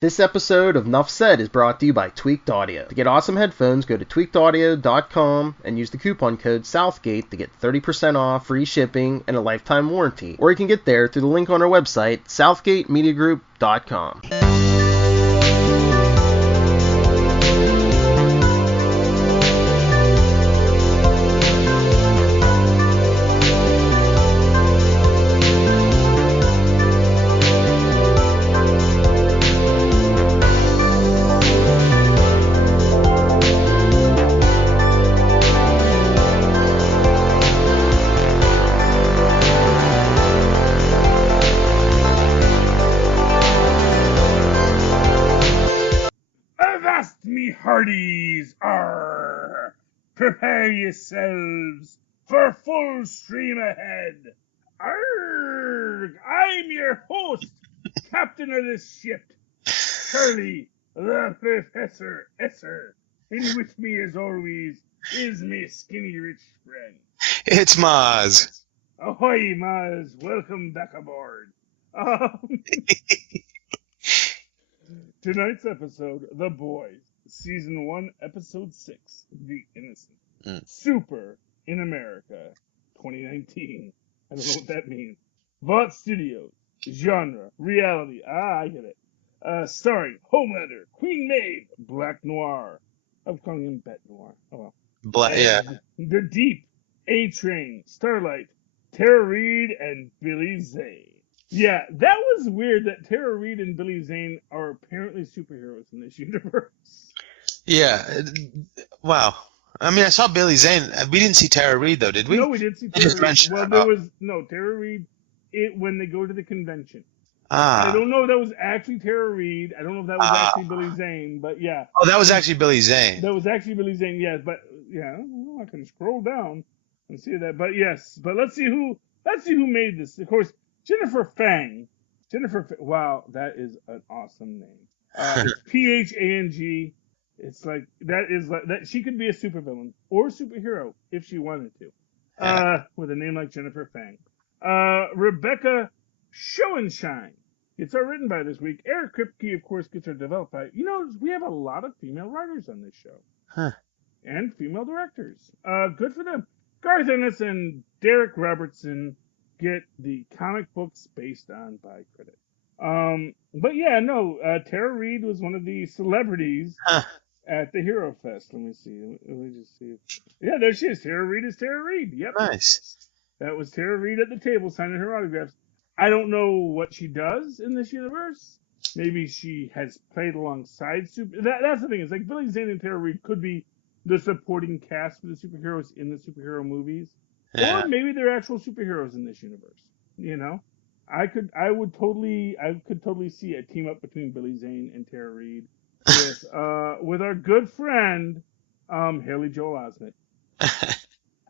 This episode of Nuff Said is brought to you by Tweaked Audio. To get awesome headphones, go to tweakedaudio.com and use the coupon code Southgate to get 30% off, free shipping, and a lifetime warranty. Or you can get there through the link on our website, southgatemediagroup.com. Hearties, arr! Prepare yourselves for full stream ahead. Arrgh! I'm your host, captain of this ship, Charlie, the Professor Esser. And with me, as always, is my skinny rich friend. It's Mozz. Ahoy, Mozz. Welcome back aboard. Tonight's episode, The Boys. Season 1, Episode 6, The Innocent. Super in America, 2019. I don't know what that means. Vought Studios. Genre, reality. I get it. Starring Homelander, Queen Maeve, Black Noir. I was calling him Bet Noir. Oh well. Yeah. The Deep, A-Train, Starlight, Tara Reid, and Billy Zane. Yeah, that was weird that Tara Reid and Billy Zane are apparently superheroes in this universe. Yeah. Wow. I mean, I saw Billy Zane. We didn't see Tara Reid, though, did we? No, we didn't see Tara Reid. Well, there was Tara Reid when they go to the convention. I don't know if that was actually Tara Reid. I don't know if that was actually Billy Zane, but yeah. Oh, that was actually Billy Zane. That was actually Billy Zane, yes. But yeah, I can scroll down and see that. But yes, but let's see who made this. Of course, Jennifer Fang. Wow, that is an awesome name. It's Phang. It's like that. She could be a supervillain or superhero if she wanted to. With a name like Jennifer Fang. Rebecca Schoenshine gets our written by this week. Eric Kripke, of course, gets our developed by. We have a lot of female writers on this show. And female directors. Good for them. Garth Ennis and Derek Robertson get the comic books based on by credit. But yeah, no, Tara Reid was one of the celebrities at the Hero Fest. Let me see. Let me just see. Yeah, there she is. Tara Reid is Tara Reid. Yep. Nice. That was Tara Reid at the table signing her autographs. I don't know what she does in this universe. Maybe she has played alongside that's the thing. It's like Billy Zane and Tara Reid could be the supporting cast for the superheroes in the superhero movies. Yeah. Or maybe they're actual superheroes in this universe. I could totally see a team up between Billy Zane and Tara Reid with our good friend Haley Joel Osment.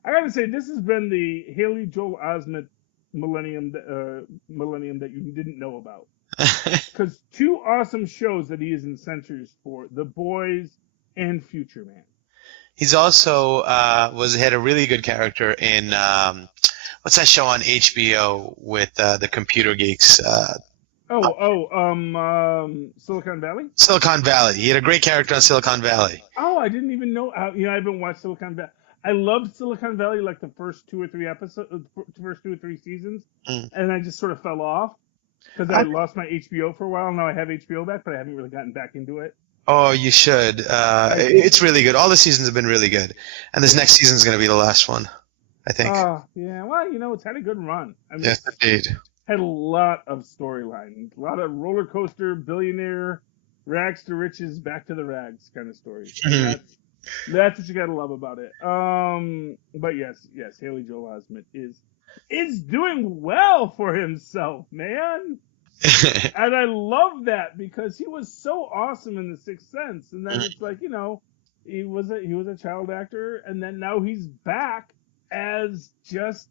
I gotta say, this has been the Haley Joel Osment millennium that you didn't know about. Because two awesome shows that he is in censors for: The Boys and Future Man. He's also had a really good character in what's that show on HBO with the computer geeks? Silicon Valley? Silicon Valley. He had a great character on Silicon Valley. Oh, I didn't even know. I haven't watched Silicon Valley. I loved Silicon Valley like the first 2 or 3 seasons, and I just sort of fell off because I lost my HBO for a while. Now I have HBO back, but I haven't really gotten back into it. Oh, you should. It's really good. All the seasons have been really good, and this next season is going to be the last one, I think. Yeah. Well, it's had a good run. I mean, yes, indeed. Had a lot of storyline, a lot of roller coaster, billionaire, rags to riches, back to the rags kind of stories. That's what you gotta love about it. But yes, Haley Joel Osment is doing well for himself, man. And I love that because he was so awesome in The Sixth Sense, and then it's like, he was a child actor, and then now he's back as just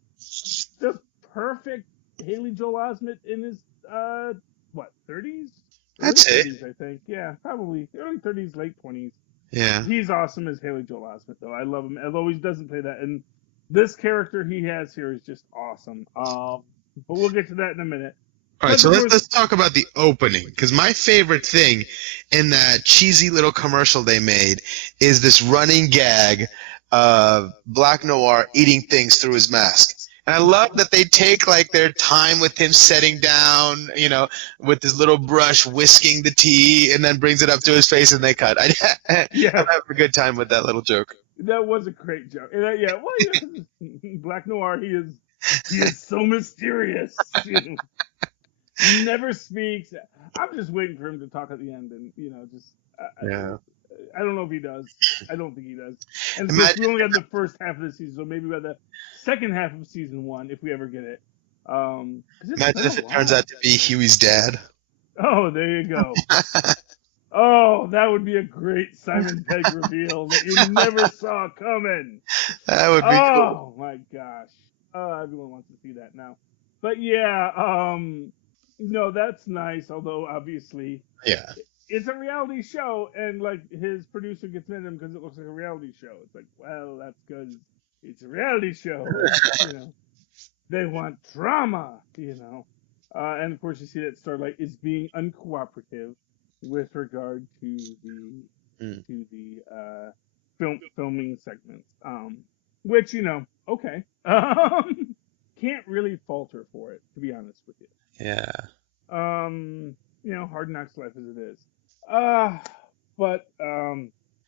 the perfect Haley Joel Osment in his 30s? That's early it. 30s, I think. Yeah, probably early 30s, late 20s. Yeah. He's awesome as Haley Joel Osment, though. I love him, although he doesn't play that. And this character he has here is just awesome. But we'll get to that in a minute. All right, so let's talk about the opening, because my favorite thing in that cheesy little commercial they made is this running gag of Black Noir eating things through his mask. And I love that they take like their time with him setting down, with his little brush whisking the tea, and then brings it up to his face and they cut. I'm having a good time with that little joke. That was a great joke. Black Noir, he is so mysterious. He never speaks. I'm just waiting for him to talk at the end, and I don't know if he does. I don't think he does. And we only have the first half of the season, so maybe by the second half of season 1, if we ever get it. Imagine if it turns out to be Huey's dad. Oh, there you go. Oh, that would be a great Simon Pegg reveal that you never saw coming. That would be cool. Oh my gosh. Everyone wants to see that now. But yeah, no, that's nice. Although obviously, it's a reality show, and like his producer gets mad at him because it looks like a reality show. It's like, well, that's because it's a reality show. They want drama, and of course you see that Starlight is being uncooperative with regard to the filming segments, which okay, can't really falter for it, to be honest with you. Yeah. Hard knocks life as it is. But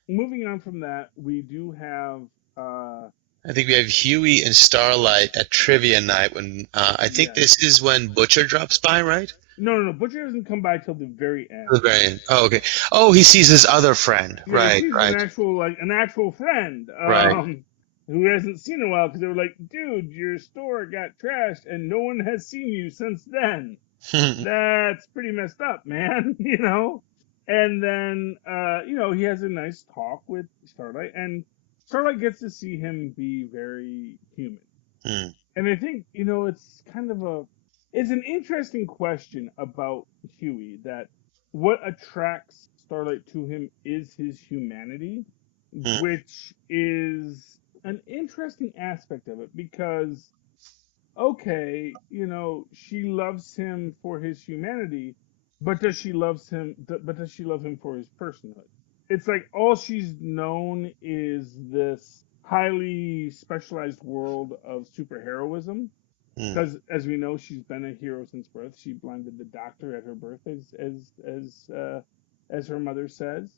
moving on from that, we do have I think we have Huey and Starlight at trivia night when I think this is when Butcher drops by, right? No. Butcher doesn't come by till the very end. The very end. Oh, okay. Oh, he sees his other friend. Yeah, right. An actual friend. Who hasn't seen in a while because they were like, dude, your store got trashed and no one has seen you since then. That's pretty messed up, man. And then he has a nice talk with Starlight, and Starlight gets to see him be very human. And I think it's kind of it's an interesting question about Huey, that what attracts Starlight to him is his humanity, which is an interesting aspect of it, because okay, she loves him for his humanity, but does she love him for his personhood? It's like all she's known is this highly specialized world of superheroism, because as we know, she's been a hero since birth. She blinded the doctor at her birth, as her mother says.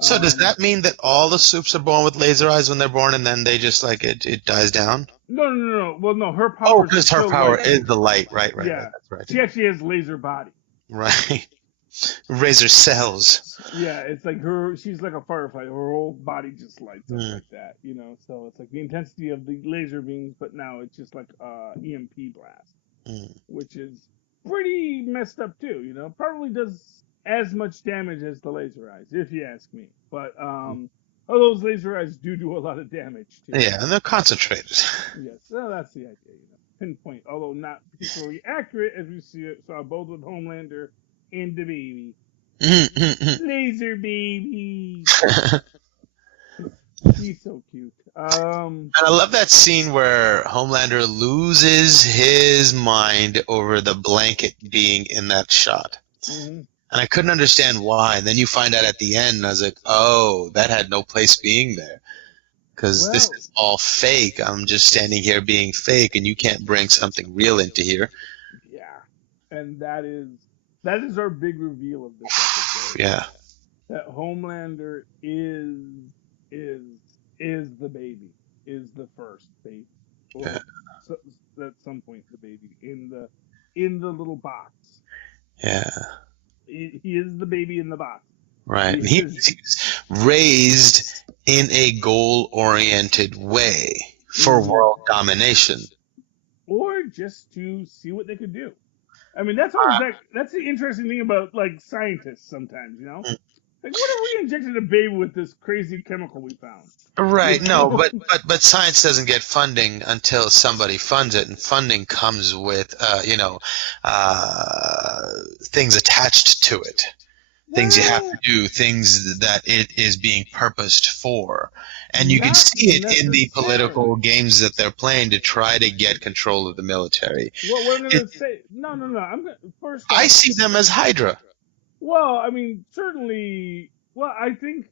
So does that mean that all the Supes are born with laser eyes when they're born, and then they just it dies down? No. Well, no, her power. Oh, because her power is the light, right? Yeah, that's right. She actually has laser body. Right. Razor cells. Yeah, it's like she's like a firefighter. Her whole body just lights up like that, So it's like the intensity of the laser beams, but now it's just like EMP blast, which is pretty messed up too. Probably does as much damage as the laser eyes, if you ask me. But those laser eyes do a lot of damage too. Yeah, and they're concentrated. Yes, well, that's the idea. Pinpoint, although not particularly accurate, as we saw both with Homelander and the baby. Laser baby. He's so cute. And I love that scene where Homelander loses his mind over the blanket being in that shot. And I couldn't understand why. And then you find out at the end, and I was like, oh, that had no place being there. Because this is all fake. I'm just standing here being fake, and you can't bring something real into here. Yeah. And that is our big reveal of this episode. Yeah. That Homelander is the baby, is the first baby. Or at some point the baby in the little box. Yeah. He is the baby in the box. Right. He's raised in a goal-oriented way for world domination. Or just to see what they could do. I mean, that's the interesting thing about like scientists sometimes, Like, what if we injected a baby with this crazy chemical we found? Right. No, but science doesn't get funding until somebody funds it, and funding comes with things attached to it. things you have Well, to do, things that it is being purposed for. And you can not see it in the political necessarily. games that they're playing to try to get control of the military. What I'm It, gonna say? No, no, no. First I off. see them as Hydra. Well, I mean, certainly. Well, I think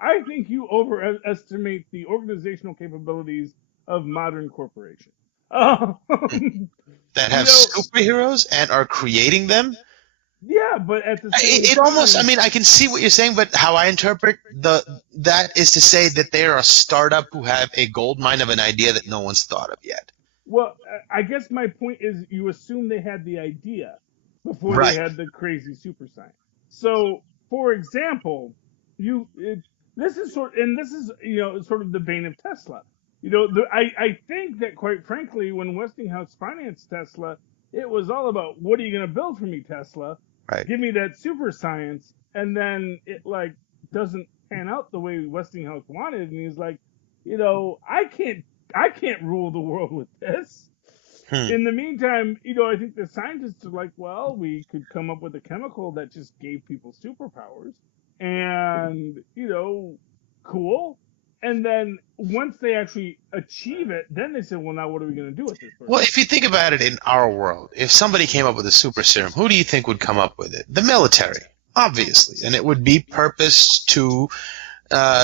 I think you overestimate the organizational capabilities of modern corporations. Um, That you have know, superheroes and are creating them. yeah, but at the same It almost, I time, mean, I can see what you're saying, but how I interpret that is to say that they are a startup who have a gold mine of an idea that no one's thought of yet. well, I guess my point is you assume they had the idea before they Right. had the crazy super science. So, for example, this is sort of the bane of Tesla. I think that quite frankly, when Westinghouse financed Tesla, it was all about what are you going to build for me, Tesla? Right. Give me that super science, and then it like doesn't pan out the way Westinghouse wanted, and he's like, I can't rule the world with this. Hmm. In the meantime, I think the scientists are like, well, we could come up with a chemical that just gave people superpowers, and cool. And then once they actually achieve it, then they say, well, now what are we going to do with this Well, person? if you think about it in our world, if somebody came up with a super serum, who do you think would come up with it? The military, obviously. And it would be purposed to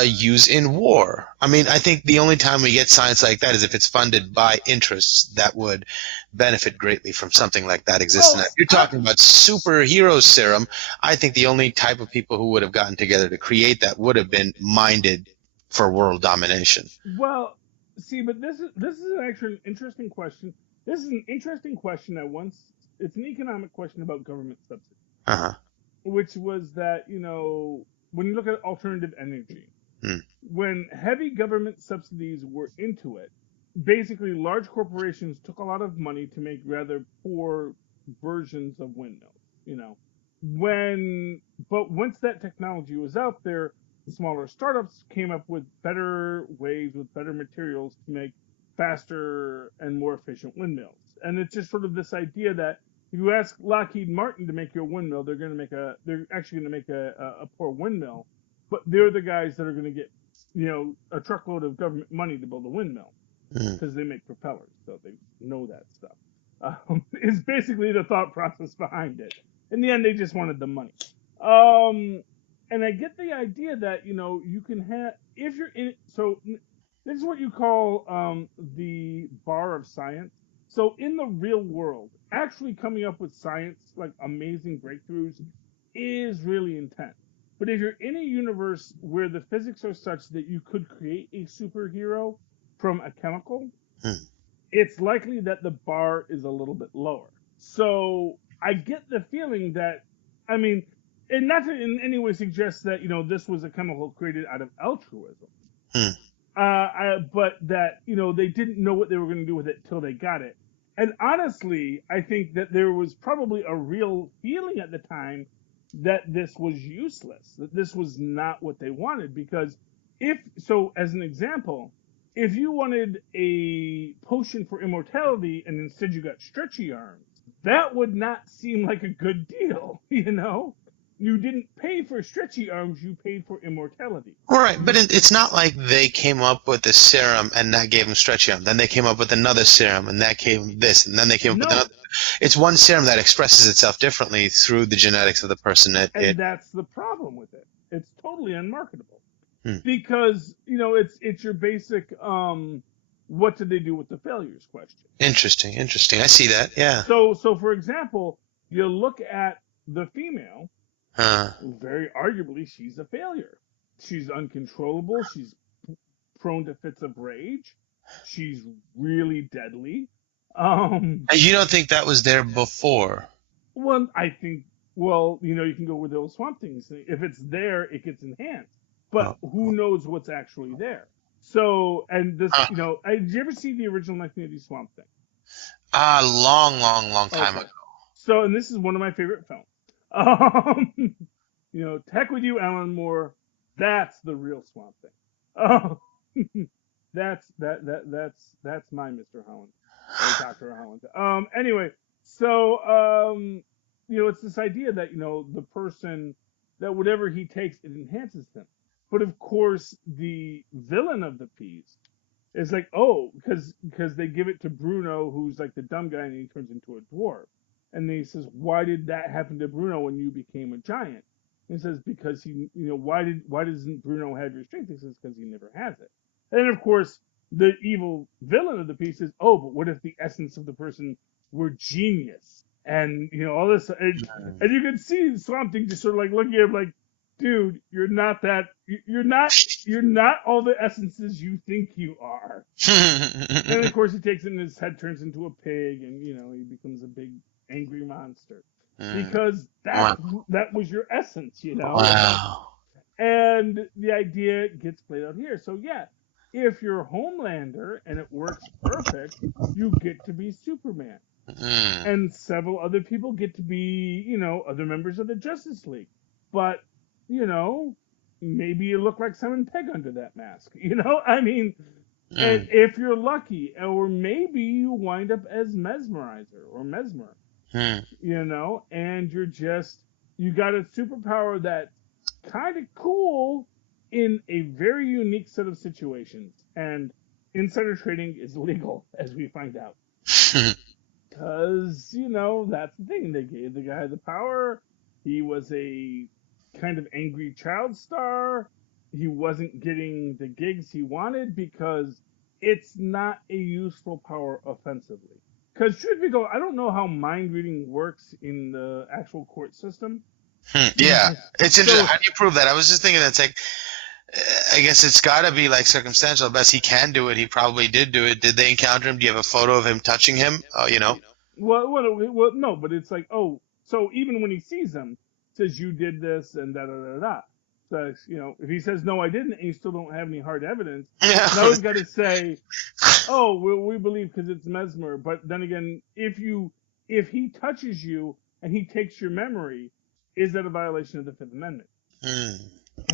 use in war. I mean, I think the only time we get science like that is if it's funded by interests that would benefit greatly from something like that existing. Oh, If you're talking about superhero serum, I think the only type of people who would have gotten together to create that would have been minded for world domination. well, see, but this is actually an interesting question. This is an interesting question that once it's an economic question about government subsidy, Uh-huh. which was that when you look at alternative energy, Hmm. when heavy government subsidies were into it, basically large corporations took a lot of money to make rather poor versions of windmills. You know, but once that technology was out there, smaller startups came up with better ways with better materials to make faster and more efficient windmills. And it's just sort of this idea that if you ask Lockheed Martin to make your windmill, they're actually going to make a poor windmill, but they're the guys that are going to get a truckload of government money to build a windmill Hmm. because they make propellers, so they know that stuff. Is basically the thought process behind it. In the end, they just wanted the money. Um, and I get the idea that you can have if you're in. So this is what you call the bar of science. So in the real world, actually coming up with science like amazing breakthroughs is really intense. But if you're in a universe where the physics are such that you could create a superhero from a chemical, Hmm. it's likely that the bar is a little bit lower. So I get the feeling that, I mean, and not to in any way suggest that this was a chemical created out of altruism, Hmm. but that they didn't know what they were going to do with it till they got it. And honestly, I think that there was probably a real feeling at the time that this was useless, that this was not what they wanted. Because as an example, if you wanted a potion for immortality and instead you got stretchy arms, that would not seem like a good deal, You didn't pay for stretchy arms, you paid for immortality. All right, but it's not like they came up with this serum and that gave them stretchy arm. Then they came up with another serum and that gave them this, and then they came up with No, another. It's one serum that expresses itself differently through the genetics of the person. and that's the problem with it. It's totally unmarketable Hmm. because it's your basic what did they do with the failures question. Interesting, interesting. I see that. Yeah. So for example, you look at the female. Uh, Very arguably, she's a failure. She's uncontrollable. She's prone to fits of rage. She's really deadly. and you don't think that was there before? Well, I think, well, you can go with those Swamp Things. If it's there, it gets enhanced. But Oh. who knows what's actually there? So, and this, Uh, did you ever see the original 1980 Swamp Thing? long, long, long time Okay. ago. So, and this is one of my favorite films. Um, to heck with you, Alan Moore. That's the real Swamp Thing. Oh, that's my Mr. Holland or Dr. Holland. Anyway, so it's this idea that the person that whatever he takes, it enhances him. But of course, the villain of the piece is like, oh, because they give it to Bruno, who's like the dumb guy, and he turns into a dwarf. And then he says, why did that happen to Bruno when you became a giant? And he says, because why doesn't Bruno have your strength? He says, because he never has it. And then of course, the evil villain of the piece is, oh, but what if the essence of the person were genius? And all this, and you can see Swamp Thing just sort of like looking at him like, dude, you're not that. You're not all the essences you think you are. And of course, he takes it and his head turns into a pig, and he becomes a big angry monster because that was your essence, Wow. And the idea gets played out here. So yeah, if you're Homelander and it works perfect, you get to be Superman. And several other people get to be, other members of the Justice League. But, maybe you look like Simon Pegg under that mask. I mean, and if you're lucky, or maybe you wind up as Mesmerizer or Mesmer, and you got a superpower that's kind of cool in a very unique set of situations. And insider trading is legal, as we find out. Because, that's the thing. They gave the guy the power. He was a kind of angry child star. He wasn't getting the gigs he wanted because it's not a useful power offensively. Because, truth be told, I don't know how mind reading works in the actual court system. Yeah, it's interesting. How do you prove that? I was just thinking that's like, I guess it's got to be like circumstantial. Best he can do it. He probably did do it. Did they encounter him? Do you have a photo of him touching him? Well, no, but it's like, oh, so even when he sees him, says you did this and da da da da. So if he says no, I didn't, and you still don't have any hard evidence, now he's got to say, oh, we believe because it's Mesmer. But then again, if he touches you and he takes your memory, is that a violation of the Fifth Amendment?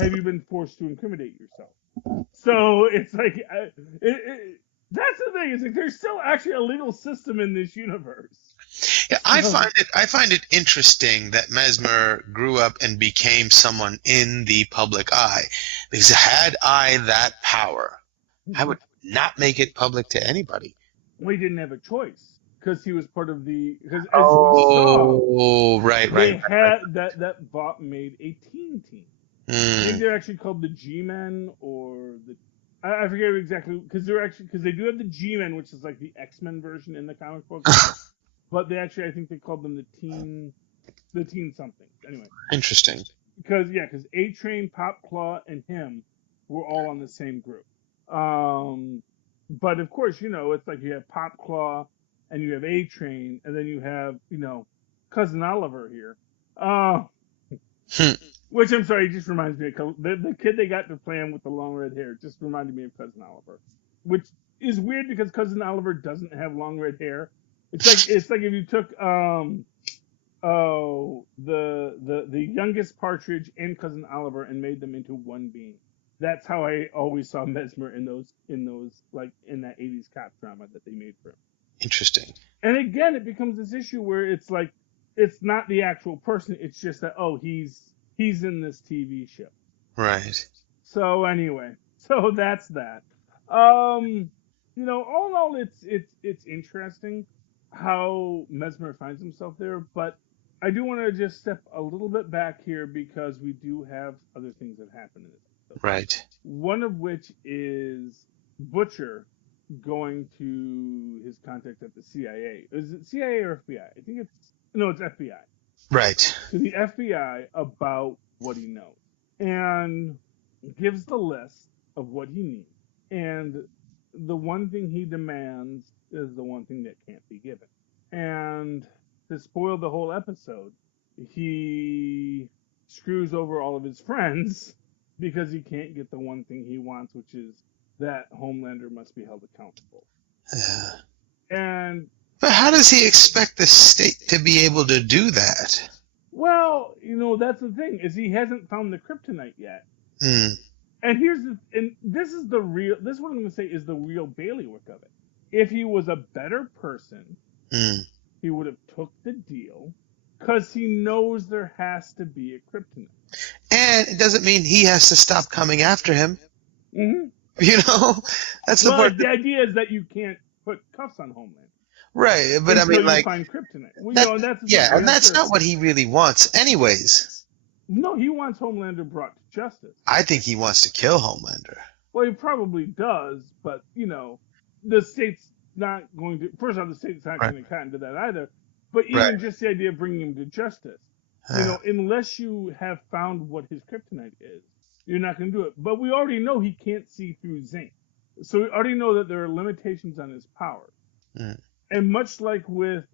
Have you been forced to incriminate yourself? So it's like, that's the thing. Is like there's still actually a legal system in this universe. Yeah, I find it interesting that Mesmer grew up and became someone in the public eye. Because had I that power, I would not make it public to anybody. Well, he didn't have a choice because he was part of the. Because as we saw, that bot made a team. I think they're actually called the G-Men or the. I forget exactly because they do have the G-Men, which is like the X-Men version in the comic book. But I think they called them the teen something. Anyway. Interesting. Because A-Train, Popclaw, and him were all on the same group. But of course, it's like you have Popclaw and you have A-Train, and then you have, Cousin Oliver here. Which, I'm sorry, just reminds me of the kid they got to play him with the long red hair just reminded me of Cousin Oliver. Which is weird because Cousin Oliver doesn't have long red hair. It's like if you took the youngest Partridge and Cousin Oliver and made them into one being. That's how I always saw Mesmer in those like in that 80s cop drama that they made for him. Interesting. And again, it becomes this issue where it's like it's not the actual person. It's just that he's in this TV show. Right. So anyway, that's that. All in all, it's interesting how Mesmer finds himself there, but I do want to just step a little bit back here because we do have other things that happen in this episode. Right. One of which is Butcher going to his contact at the CIA. Is it CIA or FBI? I think it's FBI. Right. To the FBI about what he knows. And gives the list of what he needs. And the one thing he demands is the one thing that can't be given. And to spoil the whole episode, he screws over all of his friends because he can't get the one thing he wants, which is that Homelander must be held accountable. But how does he expect the state to be able to do that? Well, that's the thing, is he hasn't found the kryptonite yet. And this is what I'm going to say is the real bailiwick of it. If he was a better person, he would have took the deal because he knows there has to be a kryptonite. And it doesn't mean he has to stop coming after him. Mm-hmm. You know, that's the part. The idea is that you can't put cuffs on Homeland. Right, but I Until mean, you like find kryptonite. Well, that. that's the Yeah, thing. and that's not what he really wants, anyways. No, he wants Homelander brought to justice. I think he wants to kill Homelander. Well, he probably does, but the state's not going to. First off, the state's not going to cotton to that either. But even just the idea of bringing him to justice, unless you have found what his kryptonite is, you're not going to do it. But we already know he can't see through zinc, so we already know that there are limitations on his power. And much like with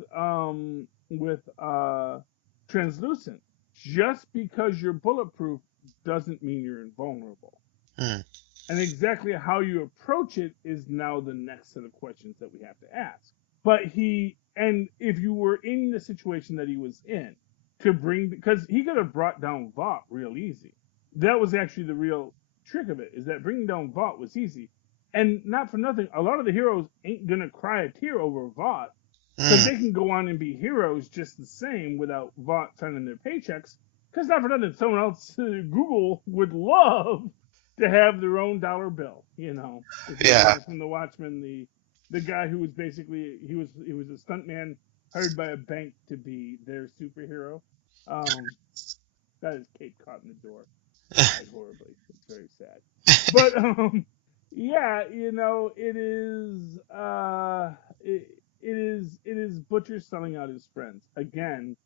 translucent, just because you're bulletproof doesn't mean you're invulnerable. And exactly how you approach it is now the next set of questions that we have to ask. But if you were in the situation that he was in, because he could have brought down Vought real easy. That was actually the real trick of it, is that bringing down Vought was easy. And not for nothing, a lot of the heroes ain't gonna cry a tear over Vought, because they can go on and be heroes just the same without Vought sending their paychecks. Because not for nothing, someone else, Google, would love to have their own dollar bill, From the Watchmen, the guy who was basically he was a stuntman hired by a bank to be their superhero. That is Kate caught in the door. Died horribly. It's very sad. But it is Butcher selling out his friends again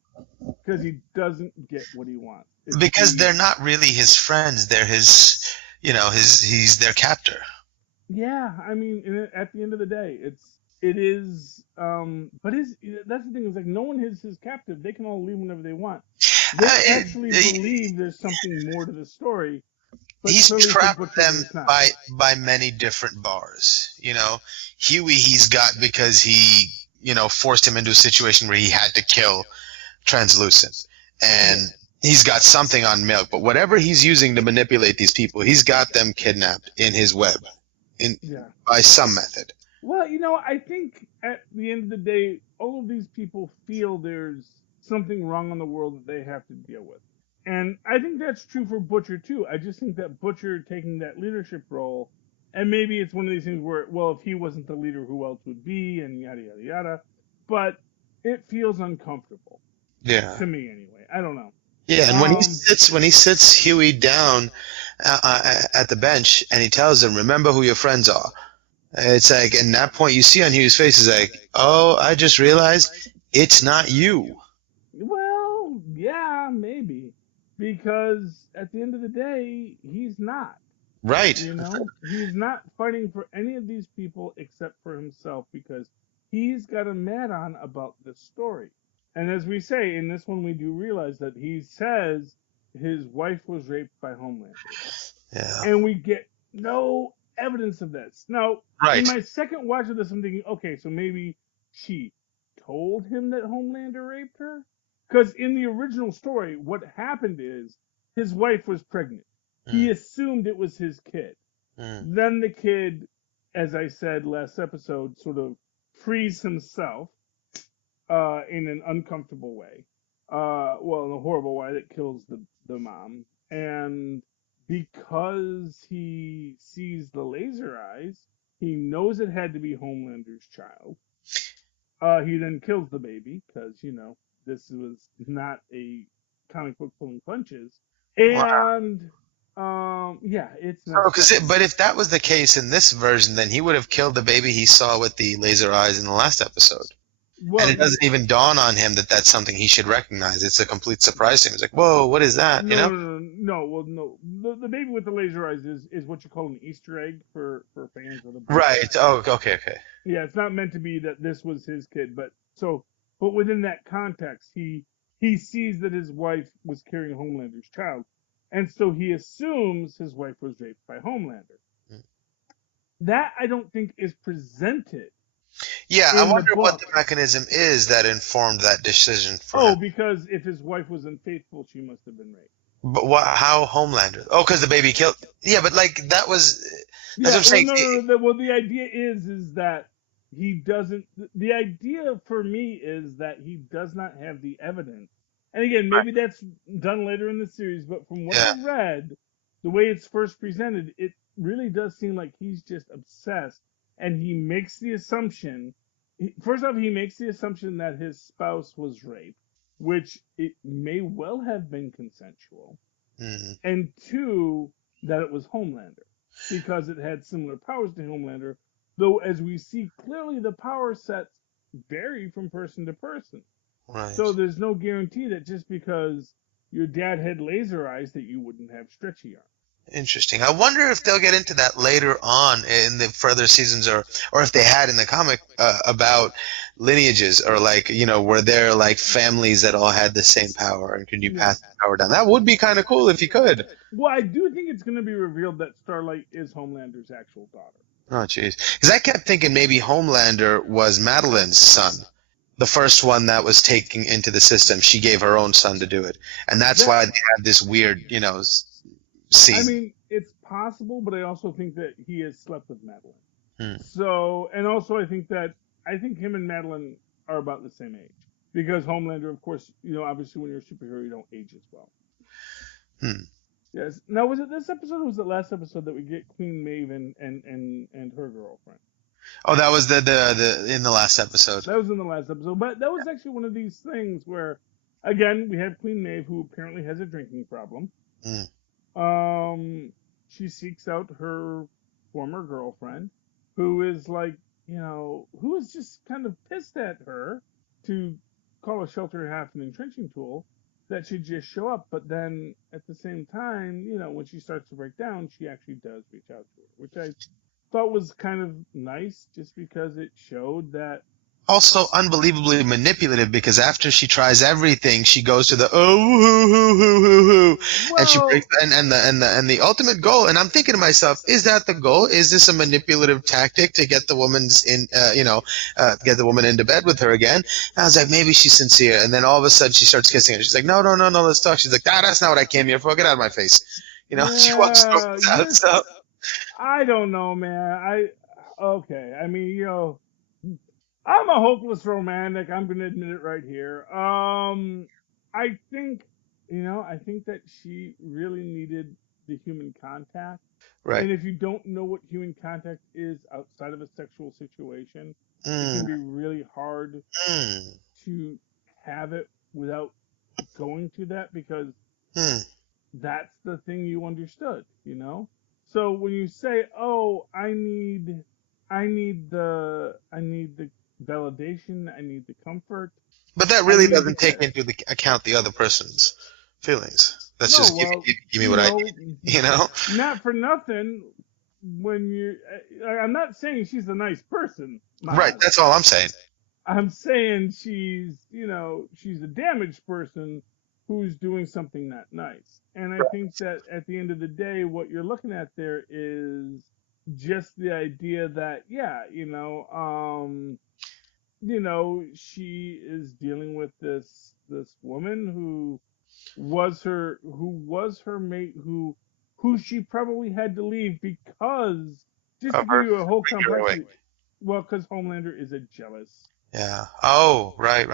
because he doesn't get what he wants. Because they're not really his friends. They're his, he's their captor. Yeah, I mean, at the end of the day, but that's the thing, is like no one is his captive. They can all leave whenever they want. They actually believe there's something more to the story. But he's trapped them by many different bars. Huey he's got because he, forced him into a situation where he had to kill Translucent. And he's got something on Milk. But whatever he's using to manipulate these people, he's got them kidnapped in his web. By some method. Well, I think at the end of the day, all of these people feel there's something wrong in the world that they have to deal with. And I think that's true for Butcher, too. I just think that Butcher taking that leadership role, and maybe it's one of these things where, well, if he wasn't the leader, who else would be, and yada, yada, yada. But it feels uncomfortable. Yeah. To me, anyway. I don't know. Yeah, and when he sits Huey down at the bench, and he tells him, "Remember who your friends are." It's like, in that point, you see on Huey's face, is like, "Oh, I just realized it's not you." Well, yeah, maybe, because at the end of the day, he's not. Right. He's not fighting for any of these people except for himself, because he's got a mad on about this story. And as we say, in this one, we do realize that he says his wife was raped by Homelander. Yeah. And we get no evidence of this. Now, in my second watch of this, I'm thinking, okay, so maybe she told him that Homelander raped her? Because in the original story, what happened is his wife was pregnant. He assumed it was his kid. Then the kid, as I said last episode, sort of frees himself in an uncomfortable way. In a horrible way that kills the mom. And because he sees the laser eyes, he knows it had to be Homelander's child. He then kills the baby, because, this was not a comic book pulling punches. And, it's not. But if that was the case in this version, then he would have killed the baby he saw with the laser eyes in the last episode. Well, and it doesn't even dawn on him that that's something he should recognize. It's a complete surprise to him. It's like, whoa, what is that? No. Well, no. The baby with the laser eyes is what you call an Easter egg for fans of the book. Right. Oh, okay. Yeah, it's not meant to be that this was his kid, but within that context, he sees that his wife was carrying Homelander's child, and so he assumes his wife was raped by Homelander. That I don't think is presented. Yeah, I wonder what the mechanism is that informed that decision for him. Because if his wife was unfaithful, she must have been raped. But how Homelander? Oh, because the baby killed. Yeah, but that was. That's what I'm saying. No. Well, the idea is that he doesn't. The idea for me is that he does not have the evidence And again, maybe that's done later in the series, but from what Yeah. I read, the way it's first presented, it really does seem like he's just obsessed, and he makes the assumption. First off, he makes the assumption that his spouse was raped, which it may well have been consensual, Mm. and two, that it was Homelander because it had similar powers to Homelander. Though, as we see clearly, the power sets vary from person to person. Right. So there's no guarantee that just because your dad had laser eyes that you wouldn't have stretchy arms. Interesting. I wonder if they'll get into that later on in the further seasons, or if they had in the comic about lineages, or like, were there like families that all had the same power, and could you Yeah. pass the power down? That would be kind of cool if you could. Well, I do think it's going to be revealed that Starlight is Homelander's actual daughter. Oh, jeez. Because I kept thinking maybe Homelander was Madeline's son, the first one that was taken into the system. She gave her own son to do it, and that's why they had this weird, scene. I mean, it's possible, but I also think that he has slept with Madeline. Hmm. So, and also I think him and Madeline are about the same age because Homelander, of course, obviously when you're a superhero, you don't age as well. Hmm. Yes. Now, was it this episode or was it last episode that we get Queen Maeve and her girlfriend? Oh, that was the in the last episode. That was in the last episode, but that was actually one of these things where, again, we have Queen Maeve who apparently has a drinking problem. She seeks out her former girlfriend, who is like, who is just kind of pissed at her, to call a shelter half an entrenching tool, that should just show up. But then at the same time, when she starts to break down, she actually does reach out to her, which I thought was kind of nice, just because it showed that. Also unbelievably manipulative, because after she tries everything, she goes to the hoo, and she breaks, and the ultimate goal. And I'm thinking to myself, is that the goal? Is this a manipulative tactic to get the get the woman into bed with her again? And I was like, maybe she's sincere. And then all of a sudden she starts kissing her. She's like, no, let's talk. She's like, that's not what I came here for. Get out of my face. She walks over out. So I don't know, man. Okay. I mean, I'm a hopeless romantic. I'm going to admit it right here. I think, I think that she really needed the human contact. right. And if you don't know what human contact is outside of a sexual situation, it can Mm, be really hard mm, to have it without going to that, because mm. that's the thing you understood, So when you say, "Oh, I need the validation, I need the comfort, But that I really need to be doesn't take cared." into account the other person's feelings. That's No, just well, give me what I need. not for nothing. I'm not saying she's a nice person, Right. Maz. That's all I'm saying. I'm saying she's a damaged person who's doing something not nice. And I think that at the end of the day, what you're looking at there is just the idea that, yeah, she is dealing with this woman who was her mate, who she probably had to leave because, just to Of give her you a whole freaking her away. complexity, well, because Homelander is a jealous. Yeah. Oh, right.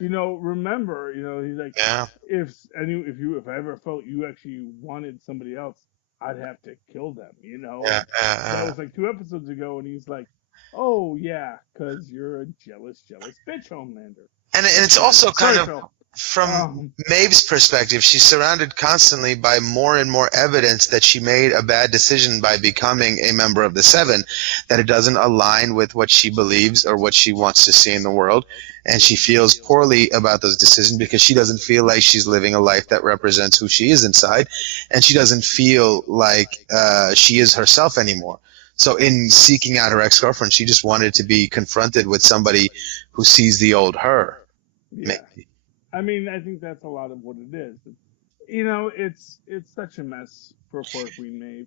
Remember, he's like, Yeah. if I ever felt you actually wanted somebody else, I'd have to kill them. Yeah. That was like 2 episodes ago, and he's like, oh yeah, because you're a jealous bitch, Homelander. And it's also kind Sorry, of, Phil. from Maeve's perspective, she's surrounded constantly by more and more evidence that she made a bad decision by becoming a member of the Seven, that it doesn't align with what she believes or what she wants to see in the world. And she feels poorly about those decisions because she doesn't feel like she's living a life that represents who she is inside. And she doesn't feel like she is herself anymore. So in seeking out her ex-girlfriend, she just wanted to be confronted with somebody who sees the old her. Yeah. Maybe. I mean, I think that's a lot of what it is. It's such a mess for poor Queen Maeve,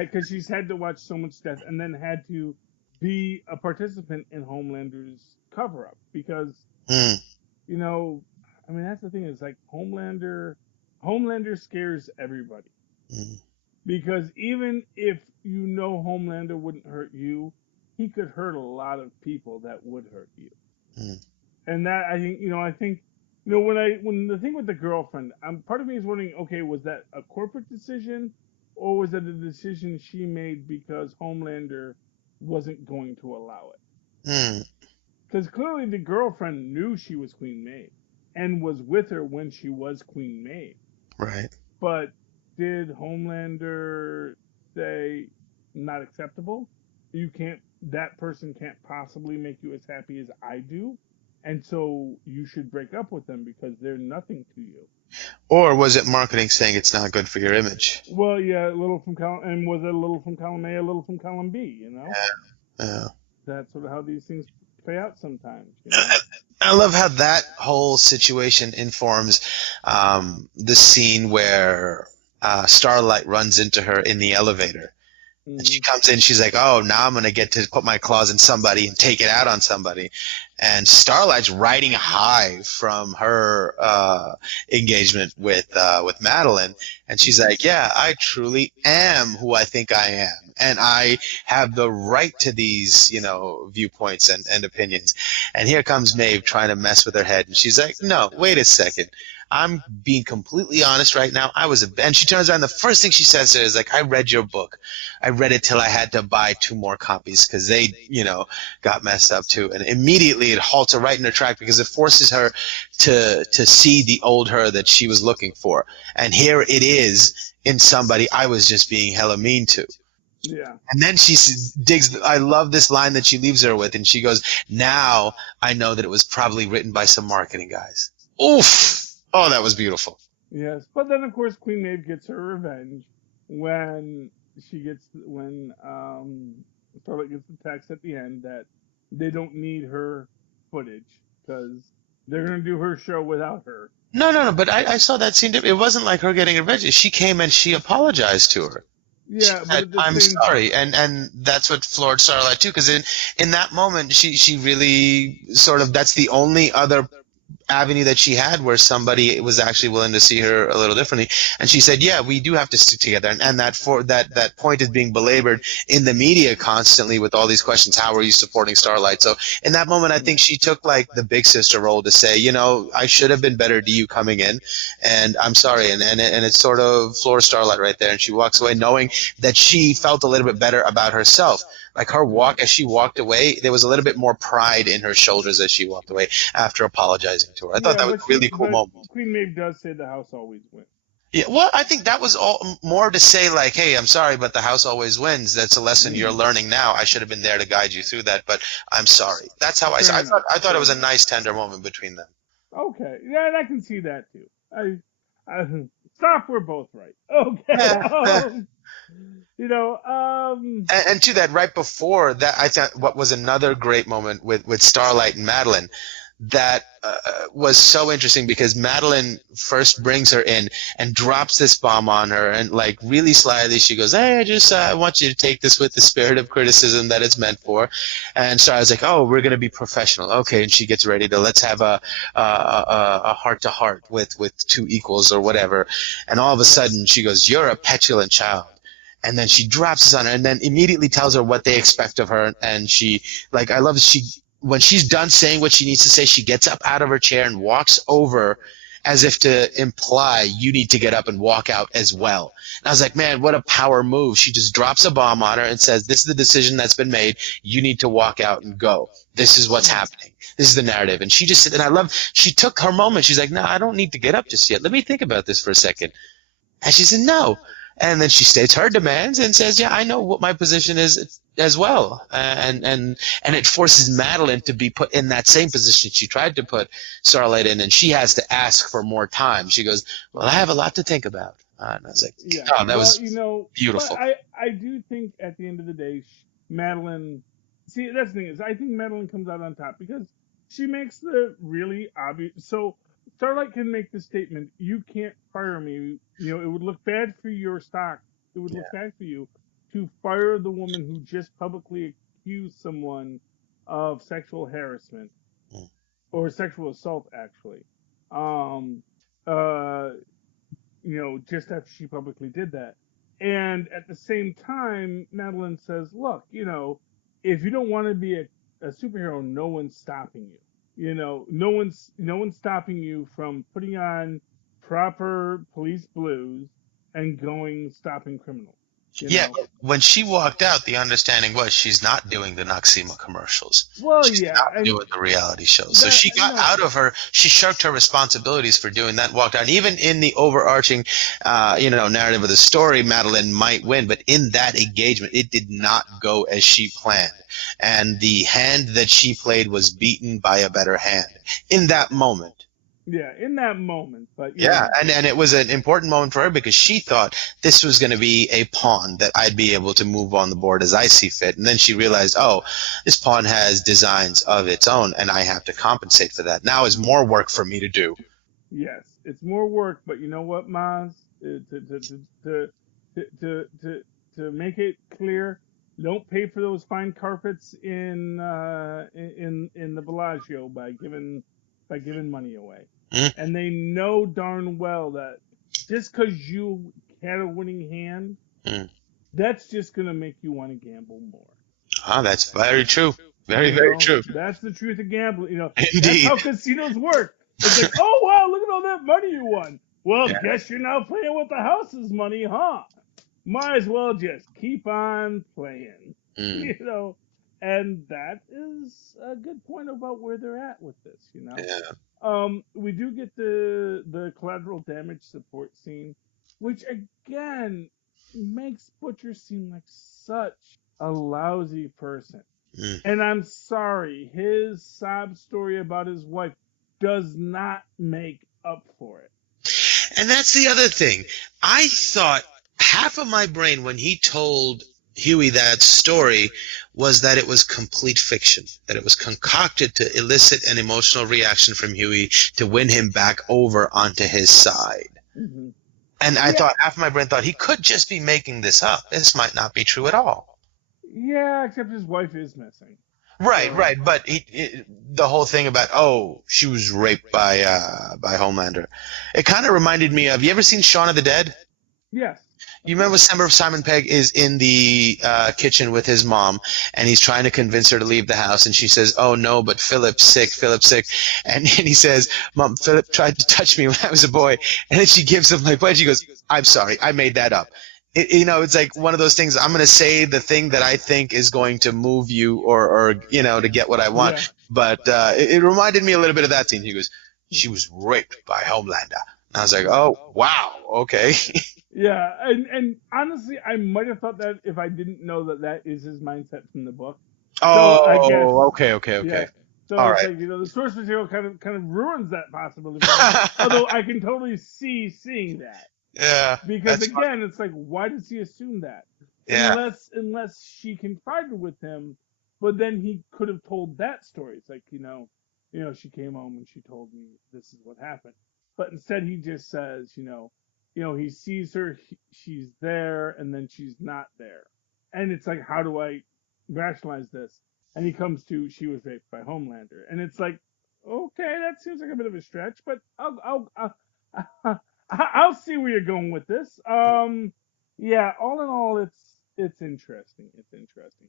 because she's had to watch so much death and then had to be a participant in Homelander's cover-up because, Mm. I mean, that's the thing, is like Homelander scares everybody, Mm. because even if Homelander wouldn't hurt you, he could hurt a lot of people that would hurt you. Mm. And that, I think when the thing with the girlfriend, part of me is wondering, okay, was that a corporate decision, or was that a decision she made because Homelander wasn't going to allow it? Hmm. Because clearly the girlfriend knew she was Queen Maeve and was with her when she was Queen Maeve. Right. But did Homelander say not acceptable? That person can't possibly make you as happy as I do. And so you should break up with them because they're nothing to you. Or was it marketing saying it's not good for your image? Well, yeah, a little from column, and was it a little from column A, a little from column B, Yeah. That's sort of how these things play out sometimes. I love how that whole situation informs the scene where Starlight runs into her in the elevator. And she Mm, comes in, she's like, oh, now I'm going to get to put my claws in somebody and take it out on somebody. And Starlight's riding high from her engagement with Madeline. And she's like, yeah, I truly am who I think I am. And I have the right to these, viewpoints and opinions. And here comes Maeve trying to mess with her head. And she's like, no, wait a second. I'm being completely honest right now. And she turns around. The first thing she says to her is like, I read your book. I read it till I had to buy 2 more copies because they, got messed up too. And immediately it halts her right in her track because it forces her to see the old her that she was looking for. And here it is in somebody I was just being hella mean to. yeah. And then she digs. I love this line that she leaves her with, and she goes, now I know that it was probably written by some marketing guys. Oof. Oh, that was beautiful. Yes, but then of course Queen Maeve gets her revenge when Starlight gets the text at the end that they don't need her footage because they're gonna do her show without her. No. But I saw that scene. It wasn't like her getting revenge. She came and she apologized to her. She Yeah, but said, at the "I'm same sorry," and that's what floored Starlight too. Because in that moment, she really sort of that's the only other avenue that she had where somebody was actually willing to see her a little differently. And she said, yeah, we do have to stick together. And that point is being belabored in the media constantly with all these questions. How are you supporting Starlight? So in that moment, I think she took like the big sister role to say, I should have been better to you coming in, and I'm sorry. And it sort of floors Starlight right there. And she walks away knowing that she felt a little bit better about herself. Like her walk, as she walked away, there was a little bit more pride in her shoulders as she walked away after apologizing to her. I thought yeah, that was a really cool but moment. Queen Maeve does say the house always wins. Yeah, well, I think that was all more to say like, hey, I'm sorry, but the house always wins. That's a lesson you're learning now. I should have been there to guide you through that, but I'm sorry. That's how I saw. Fair enough. I thought it was a nice, tender moment between them. Okay, yeah, and I can see that too. I stop. We're both right. Okay. And to that, right before that, I thought what was another great moment with Starlight and Madeline that was so interesting because Madeline first brings her in and drops this bomb on her, and like really slyly she goes, hey, I want you to take this with the spirit of criticism that it's meant for. And so I was like, oh, we're going to be professional. Okay. And she gets ready to, let's have a heart to heart with 2 equals or whatever. And all of a sudden she goes, you're a petulant child. And then she drops this on her and then immediately tells her what they expect of her. And she, like, I love when she's done saying what she needs to say, she gets up out of her chair and walks over as if to imply you need to get up and walk out as well. And I was like, man, what a power move. She just drops a bomb on her and says, this is the decision that's been made. You need to walk out and go. This is what's happening. This is the narrative. And she just, and I love, she took her moment. She's like, no, I don't need to get up just yet. Let me think about this for a second. And she said, no. And then she states her demands and says, yeah, I know what my position is as well. And it forces Madeline to be put in that same position she tried to put Starlight in, and she has to ask for more time. She goes, well, I have a lot to think about. And I was like, yeah. oh, that was beautiful. I do think at the end of the day, Madeline. See, that's the thing is, I think Madeline comes out on top because she makes the really obvious. So Starlight can make the statement, you can't fire me. It would look bad for your stock. It would look bad for you to fire the woman who just publicly accused someone of sexual harassment or sexual assault, actually. Um, uh, just after she publicly did that. And at the same time, Madeline says, look, if you don't want to be a superhero, no one's stopping you. no one's stopping you from putting on proper police blues and going stopping criminals. Yeah, but when she walked out, the understanding was she's not doing the Noxema commercials. Well, She's yeah, not and doing the reality shows. So that she got out of she shirked her responsibilities for doing that and walked out. And even in the overarching, narrative of the story, Madeline might win. But in that engagement, it did not go as she planned. And the hand that she played was beaten by a better hand in that moment. Yeah, in that moment, but Yeah, and it was an important moment for her because she thought this was going to be a pawn that I'd be able to move on the board as I see fit. And then she realized, oh, this pawn has designs of its own, and I have to compensate for that. Now is more work for me to do. Yes, it's more work, but you know what, Maz? To make it clear, don't pay for those fine carpets in the Bellagio by giving money away. And they know darn well that just because you had a winning hand, that's just going to make you want to gamble more. Ah, that's very true. Very true. That's the truth of gambling. Indeed. That's how casinos work. It's like, oh, wow, look at all that money you won. Well, guess you're now playing with the house's money, huh? Might as well just keep on playing. And that is a good point about where they're at with this, Yeah. We do get the collateral damage support scene, which again makes Butcher seem like such a lousy person. And I'm sorry, his sob story about his wife does not make up for it. And that's the other thing. I thought half of my brain when he told Huey that story was that it was complete fiction, that it was concocted to elicit an emotional reaction from Huey to win him back over onto his side. Mm-hmm. And I thought, half of my brain thought he could just be making this up. This might not be true at all. Yeah, except his wife is missing. Right. But the whole thing about, she was raped by Homelander. It kind of reminded me of, you ever seen Shaun of the Dead? Yes. You remember Simon Pegg is in the kitchen with his mom, and he's trying to convince her to leave the house, and she says, oh, no, but Philip's sick. And he says, Mom, Philip tried to touch me when I was a boy. And then she gives him my pledge. She goes, I'm sorry, I made that up. It's like one of those things. I'm going to say the thing that I think is going to move you or to get what I want. Yeah. But it reminded me a little bit of that scene. He goes, she was raped by Homelander. And I was like, oh, wow, okay. Yeah, and honestly, I might have thought that if I didn't know that is his mindset from the book. Oh, so I guess, okay. Yeah. So all it's right. like, the source material kind of ruins that possibility. Although I can totally seeing that. Yeah. Because again, it's like, why does he assume that? Yeah. Unless she confided with him, but then he could have told that story. It's like, she came home and she told me this is what happened. But instead he just says, he sees her, she's there, and then she's not there. And it's like, how do I rationalize this? And he comes to, she was raped by Homelander. And it's like, okay, that seems like a bit of a stretch, but I'll see where you're going with this. Yeah, all in all, it's interesting. It's interesting.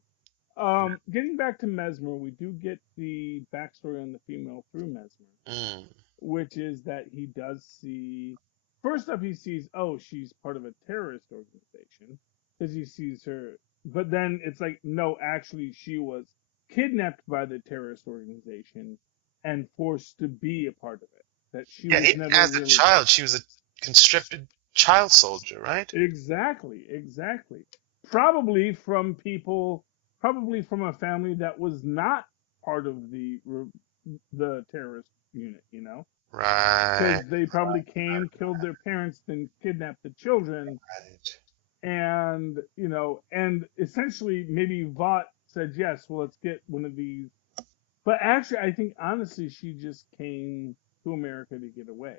Getting back to Mesmer, we do get the backstory on the female through Mesmer, which is that he does see. First up, he sees, she's part of a terrorist organization because he sees her. But then it's like, no, actually, she was kidnapped by the terrorist organization and forced to be a part of it. That she was never as a child, she was a conscripted child soldier, right? Exactly. Probably from a family that was not part of the terrorist unit, Right. Because they probably killed their parents, then kidnapped the children. Right. And essentially maybe Vought said, yes, well, let's get one of these. But actually, I think, honestly, she just came to America to get away.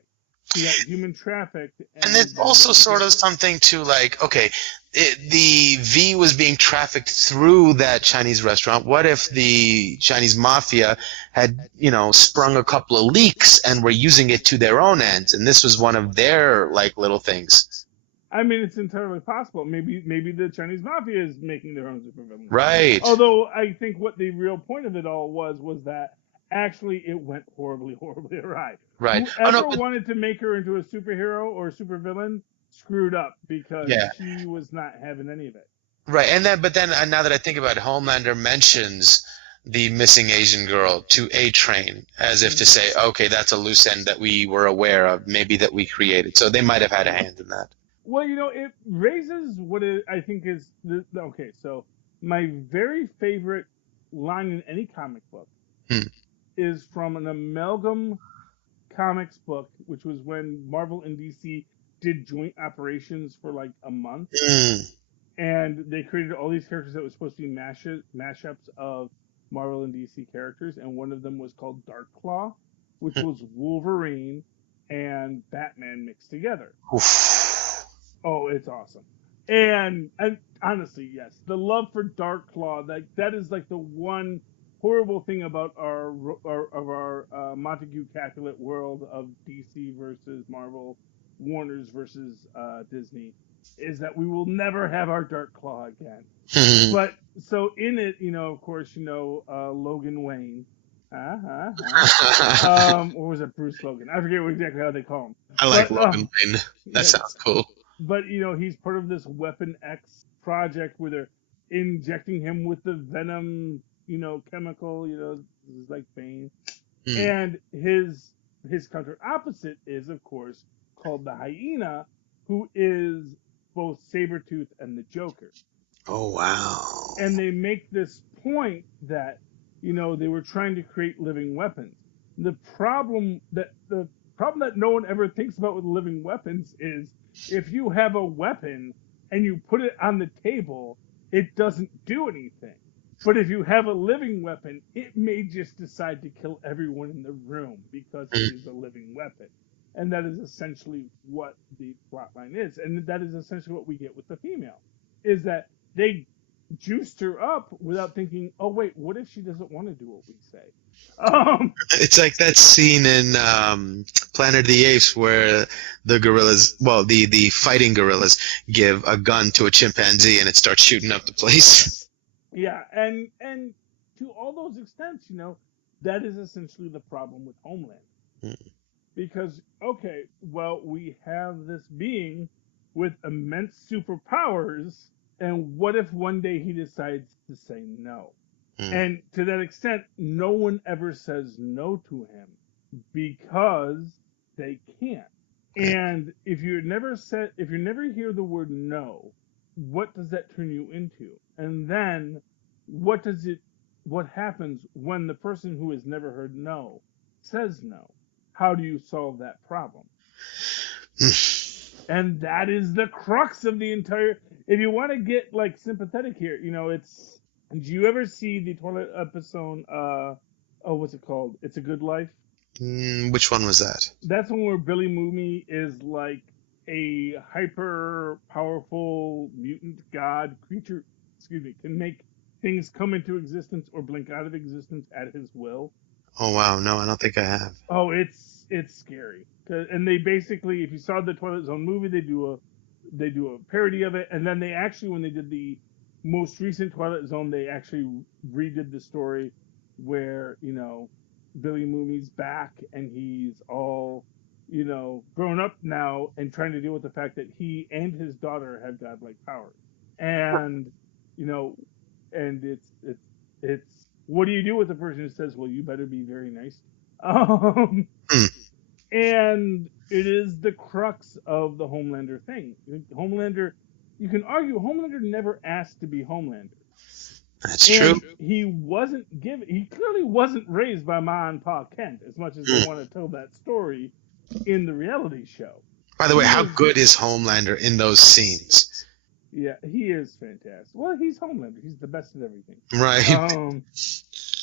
She got human trafficked. And there's also sort of something to like, okay, the V was being trafficked through that Chinese restaurant. What if the Chinese mafia had, sprung a couple of leaks and were using it to their own ends? And this was one of their, little things. I mean, it's entirely possible. Maybe the Chinese mafia is making their own supervillain. Right. Although I think what the real point of it all was that Actually, it went horribly, horribly awry. Right. Oh no, Whoever but wanted to make her into a superhero or a supervillain screwed up because yeah. she was not having any of it. Right, but then now that I think about it, Homelander mentions the missing Asian girl to A-Train as if to say, okay, that's a loose end that we were aware of, maybe that we created. So they might have had a hand in that. Well, it raises what I think is okay. So my very favorite line in any comic book Hmm. is from an Amalgam Comics book, which was when Marvel and DC did joint operations for like a month, Mm. and they created all these characters that were supposed to be mashups of Marvel and DC characters, and one of them was called Darkclaw, which was Wolverine and Batman mixed together. Oof. Oh, it's awesome. And honestly, yes, the love for Darkclaw, that is like the one horrible thing about our Montague Capulet world of DC versus Marvel, Warner's versus Disney, is that we will never have our Darkclaw again. But so in it, of course, Logan Wayne. Or was it Bruce Logan? I forget exactly how they call him. I like Logan Wayne. That sounds cool. But he's part of this Weapon X project where they're injecting him with the venom, chemical, like Bane. And his counter opposite is, of course, called the Hyena, who is both Sabretooth and the Joker. Oh wow. And they make this point that, they were trying to create living weapons. The problem that no one ever thinks about with living weapons is if you have a weapon and you put it on the table, it doesn't do anything. But if you have a living weapon, it may just decide to kill everyone in the room because it is a living weapon. And that is essentially what the plot line is. And that is essentially what we get with the female, is that they juiced her up without thinking, oh, wait, what if she doesn't want to do what we say? It's like that scene in Planet of the Apes where the gorillas, well, the fighting gorillas give a gun to a chimpanzee and it starts shooting up the place. Yeah, and to all those extents, that is essentially the problem with Homeland. Because, okay, well, we have this being with immense superpowers, and what if one day he decides to say no? And to that extent, no one ever says no to him because they can't. And if you never hear the word no, what does that turn you into? And then what happens when the person who has never heard no says no? How do you solve that problem? And that is the crux of the entire. If you want to get like sympathetic here, it's. Did you ever see the Twilight episode? What's it called? It's a Good Life. Which one was that? That's one where Billy Mooney is like a hyper powerful mutant god creature. Can make things come into existence or blink out of existence at his will. Oh wow, no, I don't think I have. Oh, it's scary. And they basically, if you saw the Twilight Zone movie, they do a parody of it, and then they actually, when they did the most recent Twilight Zone, they actually redid the story where Billy Mooney's back and he's all grown up now and trying to deal with the fact that he and his daughter have godlike powers, and and it's what do you do with a person who says, well, you better be very nice? And it is the crux of the Homelander thing. Homelander, you can argue Homelander never asked to be Homelander. That's true. He wasn't given. He clearly wasn't raised by Ma and Pa Kent, as much as they want to tell that story in the reality show. By the way, how good is Homelander in those scenes? Yeah, he is fantastic. Well, he's Homelander. He's the best at everything. Right.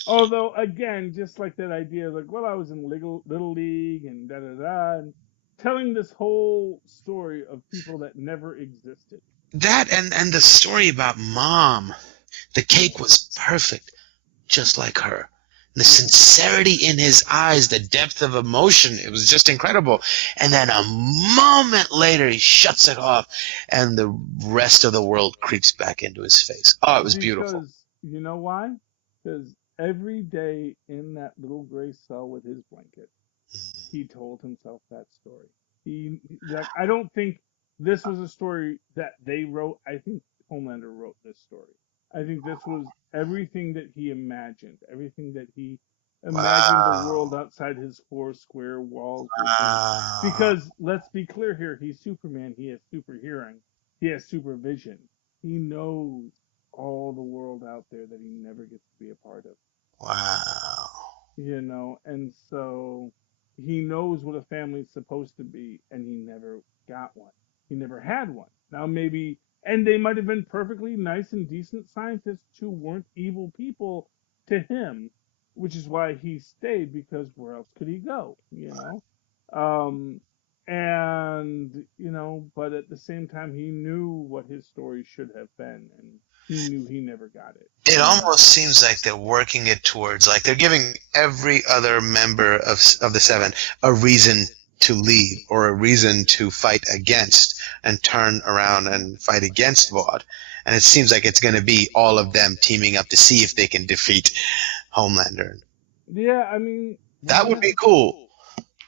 Although, again, just like that idea, like, well, I was in Little League and da-da-da, and telling this whole story of people that never existed. That and the story about Mom. The cake was perfect, just like her. The sincerity in his eyes, the depth of emotion, it was just incredible. And then a moment later, he shuts it off, and the rest of the world creeps back into his face. Oh, it was beautiful. You know why? Because every day in that little gray cell with his blanket, he told himself that story. Like, I don't think this was a story that they wrote. I think Homelander wrote this story. I think this was everything that he imagined, everything that he imagined the world Wow. outside his four square walls would be. Wow. Because let's be clear here, he's Superman. He has super hearing. He has supervision. He knows all the world out there that he never gets to be a part of. Wow. And so he knows what a family's supposed to be, and he never got one. He never had one. Now maybe, and they might have been perfectly nice and decent scientists who weren't evil people to him, which is why he stayed, because where else could he go? Um, but at the same time, he knew what his story should have been, and he knew he never got it. It almost seems like they're working it towards, like they're giving every other member of the Seven a reason to leave or a reason to fight against and turn around and fight against Vought. And it seems like it's going to be all of them teaming up to see if they can defeat Homelander. Yeah, I mean, That would be cool.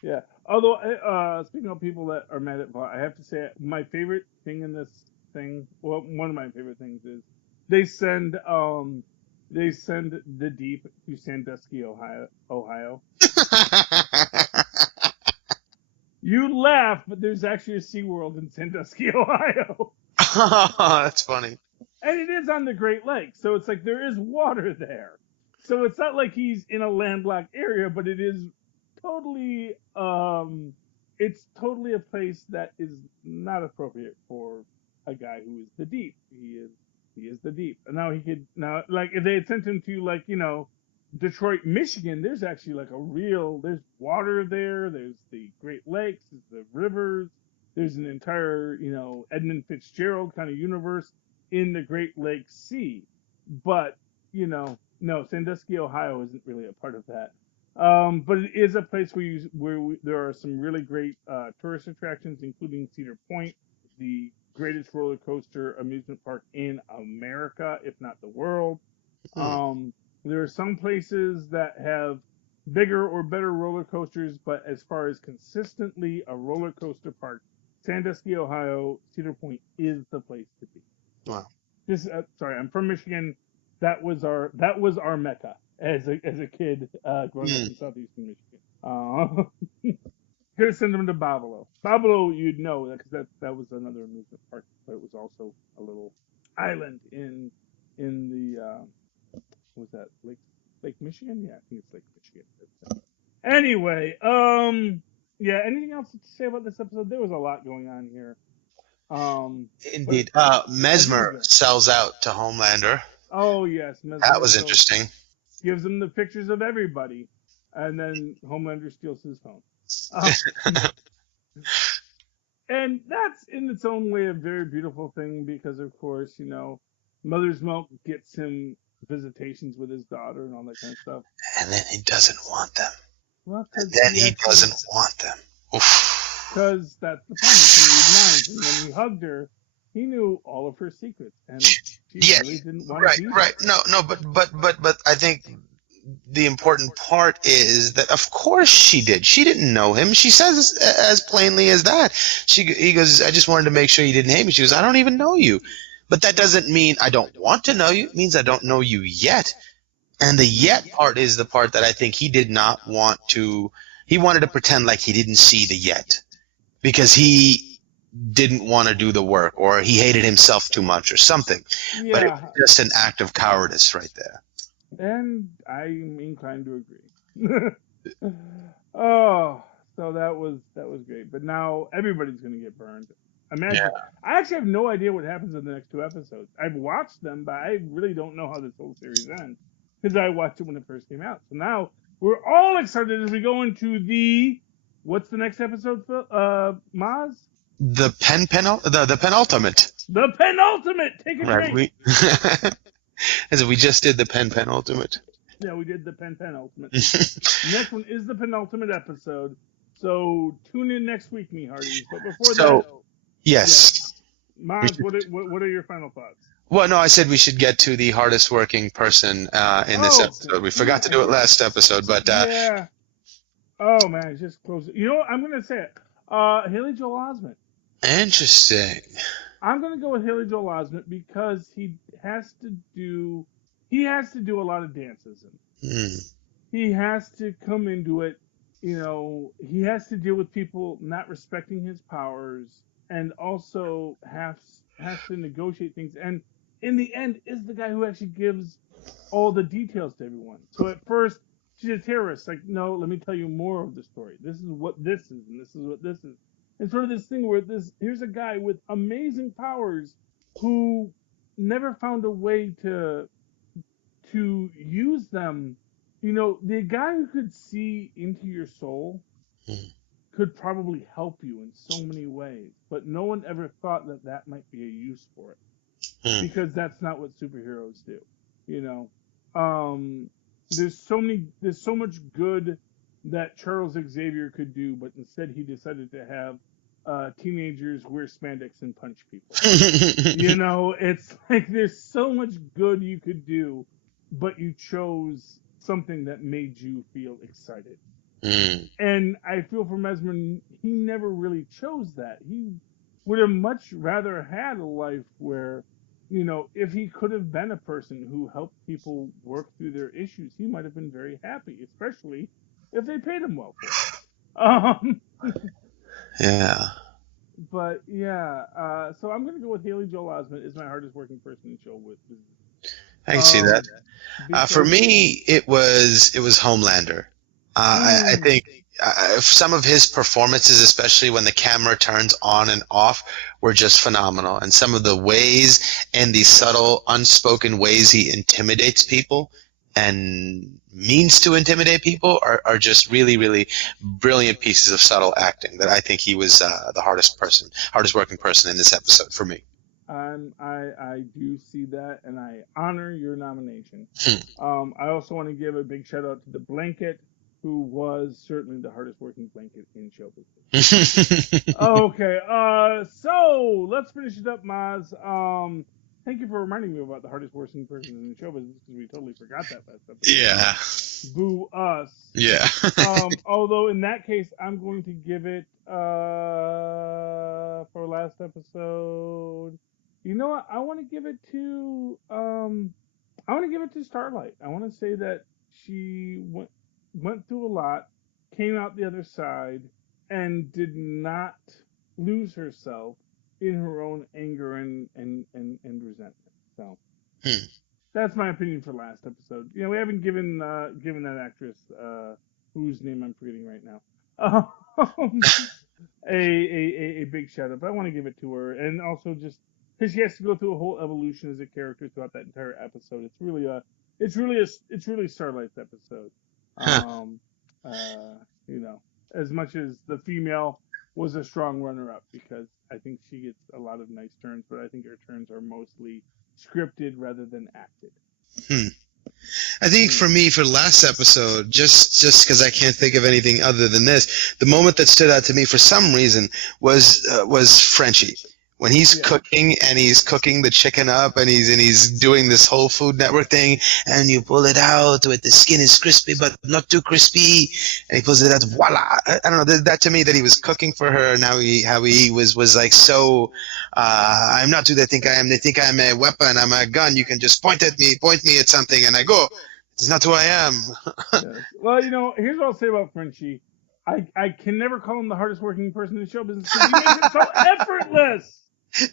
Yeah. Although, speaking of people that are mad at Vought, I have to say my favorite thing in this thing, well, one of my favorite things is they send the Deep to Sandusky, Ohio. You laugh, but there's actually a SeaWorld in Sandusky, Ohio. That's funny. And it is on the Great Lakes, so it's like there is water there. So it's not like he's in a landlocked area, but it is totally it's totally a place that is not appropriate for a guy who is the Deep. He is the Deep. And now like if they had sent him to, like, Detroit, Michigan, there's actually like there's water there, there's the Great Lakes, there's the rivers, there's an entire, Edmund Fitzgerald kind of universe in the Great Lakes Sea. But, no, Sandusky, Ohio isn't really a part of that. But it is a place where there are some really great tourist attractions, including Cedar Point, the greatest roller coaster amusement park in America, if not the world. There are some places that have bigger or better roller coasters, but as far as consistently a roller coaster park, Sandusky, Ohio, Cedar Point is the place to be. Wow. Sorry, I'm from Michigan. That was our mecca as a kid growing up in southeastern Michigan. Could have sent them to Babalo. Babalo, you'd know, because that was another amusement park, but it was also a little island in the what was that, Lake Michigan? Yeah, I think it's Lake Michigan. Anyway, yeah. Anything else to say about this episode? There was a lot going on here. Indeed. Mesmer sells out to Homelander. Oh yes, Mesmer. That was interesting. Gives him the pictures of everybody, and then Homelander steals his phone. And that's in its own way a very beautiful thing, because of course, Mother's Milk gets him visitations with his daughter and all that kind of stuff. And then he doesn't want them. Well, he doesn't want them. Oof. Because that's the point. He can read minds. And when he hugged her, he knew all of her secrets, and she really didn't want to be right. No, but I think the important part is that of course she did. She didn't know him. She says as plainly as that. He goes, I just wanted to make sure you didn't hate me. She goes, I don't even know you. But that doesn't mean I don't want to know you. It means I don't know you yet. And the yet part is the part that I think he did not want to. He wanted to pretend like he didn't see the yet, because he didn't want to do the work, or he hated himself too much or something. Yeah. But it was just an act of cowardice right there. And I'm inclined to agree. Oh, so that was great. But now everybody's going to get burned. Imagine. Yeah. I actually have no idea what happens in the next two episodes. I've watched them, but I really don't know how this whole series ends, because I watched it when it first came out. So now we're all excited as we go into what's the next episode, Mozz? The penultimate. The penultimate. Take a drink. As we just did the penultimate. Yeah, we did the penultimate. Next one is the penultimate episode. So tune in next week, me hearties. But before that, yes. Maz, what are your final thoughts? Well, no, I said we should get to the hardest working person in this episode. We forgot to do it last episode, but yeah. Oh man, it's just close. You know what? I'm gonna say it. Haley Joel Osment. Interesting. I'm gonna go with Haley Joel Osment because he has to do a lot of dances. He has to come into it. You know, he has to deal with people not respecting his powers, and also has to negotiate things. And in the end, is the guy who actually gives all the details to everyone. So at first, she's a terrorist. Like, no, let me tell you more of the story. This is what this is, and this is what this is. And sort of this thing where here's a guy with amazing powers who never found a way to use them. You know, the guy who could see into your soul could probably help you in so many ways, but no one ever thought that might be a use for it, because that's not what superheroes do. You know, there's so much good that Charles Xavier could do, but instead he decided to have teenagers wear spandex and punch people. You know, it's like there's so much good you could do, but you chose something that made you feel excited. And I feel for Mesmer, he never really chose that. He would have much rather had a life where, you know, if he could have been a person who helped people work through their issues, he might have been very happy, especially if they paid him well for it. Yeah. But yeah, so I'm gonna go with Haley Joel Osment is my hardest working person in the show with. I can see that. For me, it was Homelander. I think some of his performances, especially when the camera turns on and off, were just phenomenal. And some of the ways and the subtle, unspoken ways he intimidates people and means to intimidate people are just really, really brilliant pieces of subtle acting that I think he was the hardest working person in this episode for me. I do see that, and I honor your nomination. I also want to give a big shout out to the Blanket, who was certainly the hardest working Blanket in show business. Okay, so let's finish it up, Maz. Thank you for reminding me about the hardest working person in the show business, because we totally forgot that last episode. Yeah. Boo us. Yeah. Although in that case, I'm going to give it for last episode. You know what? I want to give it to Starlight. I want to say that she went through a lot, came out the other side, and did not lose herself in her own anger and resentment. So that's my opinion for last episode. You know, we haven't given that actress whose name I'm forgetting right now a big shout out. But I want to give it to her, and also just because she has to go through a whole evolution as a character throughout that entire episode. It's really Starlight's episode. You know, as much as the female was a strong runner-up, because I think she gets a lot of nice turns, but I think her turns are mostly scripted rather than acted. I think for me, for last episode, just because I can't think of anything other than this, the moment that stood out to me for some reason was Frenchie. When he's cooking and he's cooking the chicken up and he's doing this whole Food Network thing, and you pull it out with the skin is crispy but not too crispy, and he pulls it out, voila! I don't know, that to me, that he was cooking for her, and how he was like, so I'm not who they think I am. They think I'm a weapon, I'm a gun. You can just point me at something, and I go, it's not who I am. Yes. Well, you know, here's what I'll say about Frenchie. I can never call him the hardest working person in the show business because he makes it so effortless.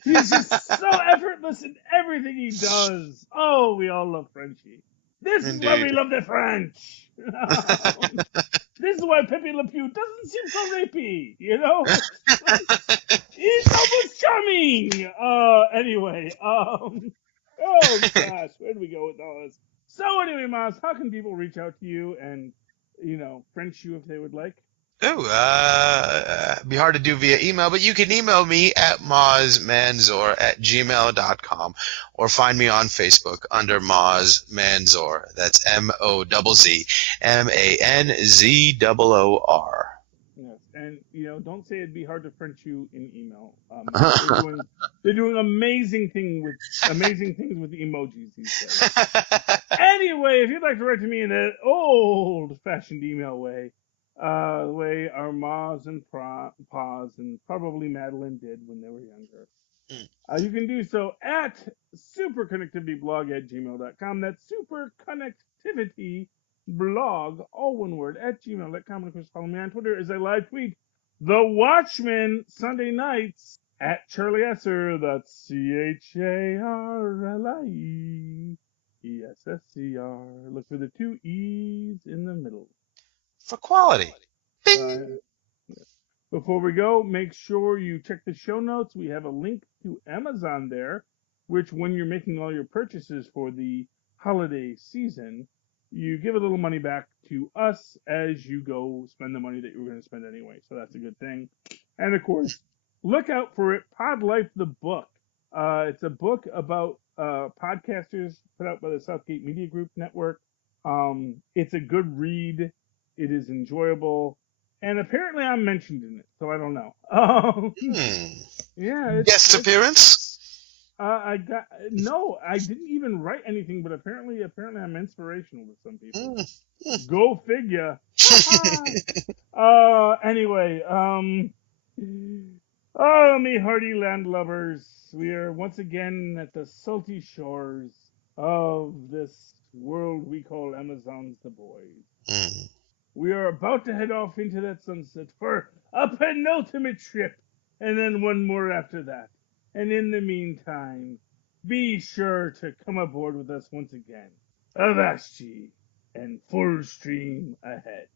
He's just so effortless in everything he does. Oh, we all love Frenchie. This is why we love the French. This is why Pepe Le Pew doesn't seem so rapey, you know? He's almost charming. Anyway, oh gosh, where do we go with all this? So anyway, Maz, how can people reach out to you and, you know, French you if they would like? Be hard to do via email, but you can email me at mozzmanzor@gmail.com, or find me on Facebook under Mozz Manzor. That's MOZZMANZOOR. Yes, and and don't say it'd be hard to French you in email. They're doing amazing things with emojis these days. Anyway, if you'd like to write to me in that old-fashioned email way, the way our Mozz and Paz and probably Madeline did when they were younger, you can do so at superconnectivityblog@gmail.com. That's superconnectivityblog, all one word, @gmail.com. And of course, follow me on Twitter as I live tweet The Watchmen Sunday nights at Charlie Esser. That's CharlieEssser. Look for the two E's in the middle. For quality. Before we go, make sure you check the show notes. We have a link to Amazon there, which when you're making all your purchases for the holiday season, you give a little money back to us as you go spend the money that you were going to spend anyway. So that's a good thing. And of course, look out for it, Pod Life the book. It's a book about podcasters put out by the Southgate Media Group Network. It's a good read. It is enjoyable. And apparently I'm mentioned in it, so I don't know. Yeah. Guest appearance? I didn't even write anything, but apparently I'm inspirational to some people. Go figure. Anyway, me hearty landlubbers, we are once again at the salty shores of this world we call Amazon's the Boys. We are about to head off into that sunset for a penultimate trip, and then one more after that. And in the meantime, be sure to come aboard with us once again. Avast ye, and full stream ahead.